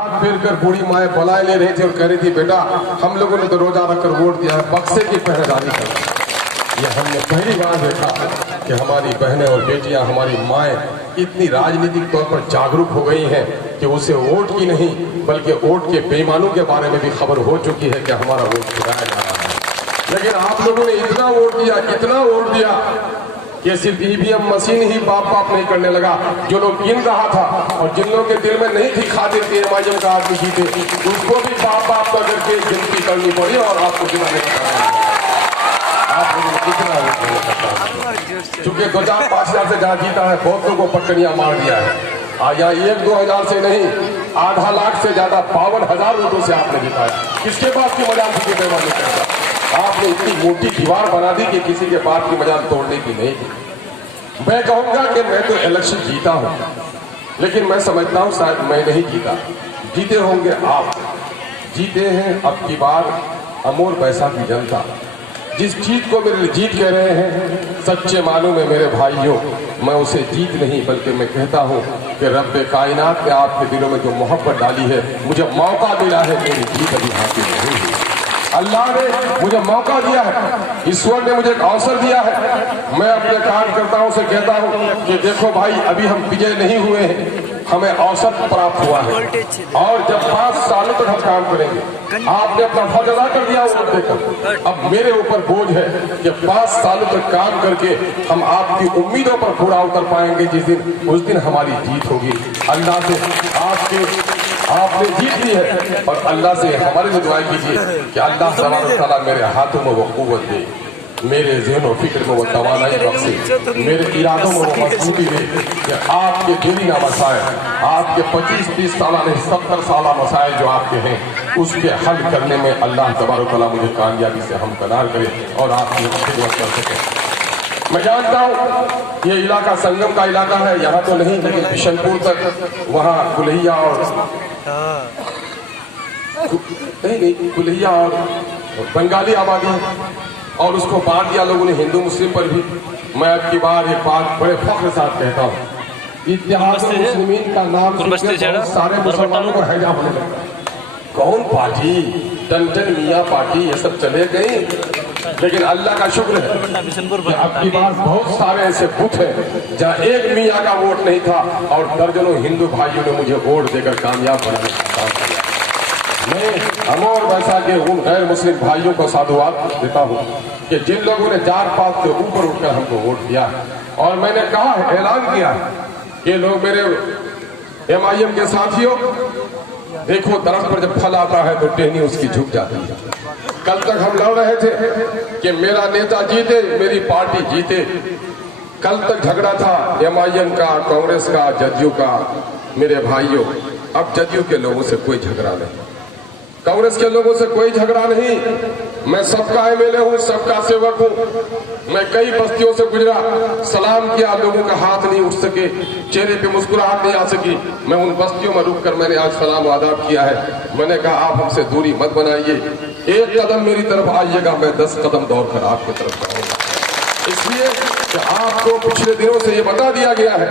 हाथ फेर कर बूढ़ी माए बुलाए ले रही थी और कह रही थी, बेटा हम लोगों ने तो रोजा रखकर वोट दिया है, बक्से की पहरेदारी कर। ये हमने पहली बार देखा कि हमारी बहनें और बेटियां, हमारी माएँ इतनी राजनीतिक तौर पर जागरूक हो गई हैं कि उसे वोट की नहीं बल्कि वोट के बेईमानों के बारे में भी खबर हो चुकी है कि हमारा वोट गिराया जा रहा है। लेकिन आप लोगों ने इतना वोट दिया, कितना वोट दिया कि सिर्फ ईवीएम मशीन ही बाप बाप नहीं करने लगा। जो लोग गिन रहा था और जिन लोगों के दिल में नहीं थी खातिर के एमआईएम का आदमी जीते, उसको भी बाप बाप का करके गिनती करनी पड़ी और आपको गिनाने का आप लोगों ने कितना चूंकि 2000-5000 से जहाँ जीता है, बहुत लोगों को पटकनियां मार दिया है। यहाँ 1-2 हजार से नहीं, आधा लाख से ज्यादा 52,000 वोटों से आपने जीता है। किसके बात की मजाल की बेईमानी करता? आपने इतनी मोटी दीवार बना दी कि किसी के बात की मजाल तोड़ने की नहीं। मैं कहूंगा कि मैं तो इलेक्शन जीता हूं, लेकिन मैं समझता हूं शायद मैं नहीं जीता, जीते होंगे आप। जीते हैं अब की बार अमोर पैसा की जनता। जिस चीज को मेरे लिए जीत कह रहे हैं, सच्चे मानों में मेरे भाइयों, मैं उसे जीत नहीं बल्कि मैं कहता हूं कि रब्बे कायनात ने आपके दिलों में जो मोहब्बत डाली है, मुझे मौका मिला है, मेरी जीत अभी हासिल नहीं हुई। अल्लाह ने मुझे मौका दिया है, ईश्वर ने मुझे एक अवसर दिया है। मैं अपने कार्यकर्ताओं से कहता हूं कि देखो भाई, अभी हम विजय नहीं हुए हैं, हमें अवसर प्राप्त हुआ है और जब 5 सालों तक हम काम करेंगे। आपने अपना फर्ज अदा कर दिया वोट देकर, अब मेरे ऊपर बोझ है कि 5 सालों तक काम करके हम आपकी उम्मीदों पर पूरा उतर पाएंगे। जिस दिन, उस दिन हमारी जीत होगी। अल्लाह से आपने जीत ली है और अल्लाह से हमारे लिए दुआ कीजिए कि अल्लाह सुब्हानहू व तआला मेरे हाथों में वो कुव्वत दे, मेरे ज़हन और फिक्र में वो तवानाई बख्शे, मेरे इरादों में वो मजबूती दे कि आपके दिली ना मसाइल, आपके 25-30 साल नहीं 70 साल मसाइल जो आपके हैं, उसके हल करने में अल्लाह तबारक व तआला मुझे कामयाबी से हमकनार करे और आपकी खिदमत कर सके। मैं जानता हूँ ये इलाका संगम का इलाका है, यहाँ तो नहीं, लेकिन बिशनपुर तक वहाँ कुल्हिया और कुल्हिया और बंगाली आबादी है और उसको बांट दिया लोगों ने हिंदू मुस्लिम पर भी। मैं अब की बार एक बात बड़े फख्र के साथ कहता हूँ, इत्तेहाद मुस्लिमीन का नाम सारे मुसलमानों को हैजा होने लगा। कौन पार्टी, टन मियाँ पार्टी, ये सब चले गई। लेकिन अल्लाह का शुक्र है कि अब की बार बहुत सारे ऐसे बूथ हैं जहाँ एक मियाँ का वोट नहीं था और दर्जनों हिंदू भाइयों ने मुझे वोट देकर कामयाब बनाने का काम किया। मैं अमोर वैसा के उन गैर मुस्लिम भाइयों को साधुवाद देता हूँ कि जिन लोगों ने जात पात के ऊपर उठकर हमको वोट दिया। और मैंने कहा है, ऐलान किया कि लोग मेरे एमआईएम के साथियों, देखो दरख्त पर जब फल आता है तो टहनी उसकी झुक जाती है। कल तक हम लड़ रहे थे कि मेरा नेता जीते, मेरी पार्टी जीते। कल तक झगड़ा था एमआईएम का, कांग्रेस का, जदयू का। मेरे भाइयों, अब जदयू के लोगों से कोई झगड़ा नहीं, कांग्रेस के लोगों से कोई झगड़ा नहीं। मैं सबका एमएलए हूँ, सबका सेवक हूँ। मैं कई बस्तियों से गुजरा, सलाम किया, लोगों का हाथ नहीं उठ सके, चेहरे पे मुस्कुराहट नहीं आ सकी। मैं उन बस्तियों में रुककर मैंने आज सलाम आदाब किया है। मैंने कहा आप हमसे दूरी मत बनाइए, एक कदम मेरी तरफ आइएगा, मैं 10 कदम दौड़कर आपकी तरफ जाऊंगा। इसलिए कि आपको पिछले दिनों से ये बता दिया गया है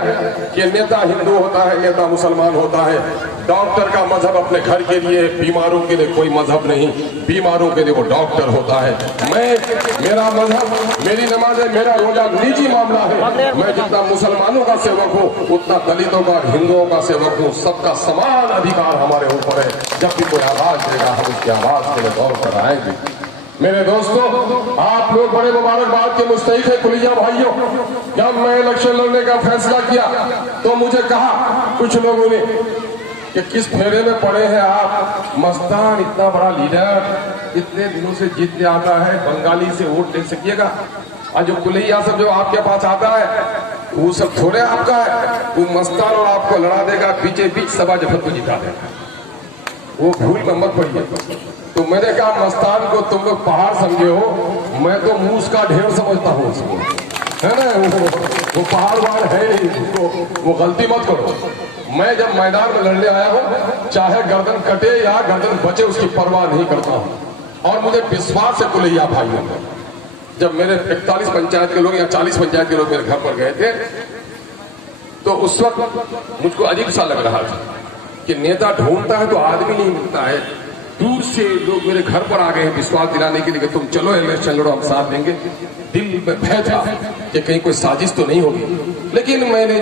कि नेता हिंदू होता है, नेता मुसलमान होता है। डॉक्टर का मजहब अपने घर के लिए, बीमारों के लिए कोई मजहब नहीं, बीमारों के लिए वो डॉक्टर होता है। मेरा मजहब, मेरी नमाज है, मेरा रोजा निजी मामला है। मैं जितना मुसलमानों का सेवक हूँ, उतना दलितों का, हिंदुओं का सेवक हूँ। सबका समान अधिकार हमारे ऊपर है। जब भी कोई आवाज देगा, हम उसकी आवाज के लिए दौड़ कर आएंगे। मेरे दोस्तों, आप लोग बड़े मुबारकबाद के मुस्तहिक है कुलिया भाइयों। जब मैं इलेक्शन लड़ने का फैसला किया तो मुझे कहा कुछ लोगों ने कि किस फेरे में पड़े हैं आप, मस्तान इतना बड़ा लीडर इतने दिनों से जीतने आता है, बंगाली से वोट ले सकिएगा। और जो कुलिया सब जो आपके पास आता है वो सब थोड़े आपका है, वो मस्तान और आपको लड़ा देगा, बीचे बीच सभा जफर को जिता देगा। वो भूल में मत पड़िए। तो मैंने कहा मस्तान को तुम लोग पहाड़ समझे हो, मैं तो मूस का ढेर समझता हूँ उसको, है ना। वो पहाड़ वहाड़ है नहीं, वो गलती मत करो। मैं जब मैदान में लड़ने आया हूँ, चाहे गर्दन कटे या गर्दन बचे, उसकी परवाह नहीं करता हूँ। और मुझे विश्वास है कुलिया भाइयों पर, जब मेरे 41 पंचायत के लोग या 40 पंचायत के लोग मेरे घर पर गए थे तो उस वक्त मुझको अजीब सा लग रहा था कि नेता ढूंढता है तो आदमी नहीं मिलता है। दूर से लोग मेरे घर पर आ गए हैं विश्वास दिलाने के लिए कि तुम चलो इलेक्शन लड़ो, हम साथ देंगे। दिल में भय था कि कहीं कोई साजिश तो नहीं होगी, लेकिन मैंने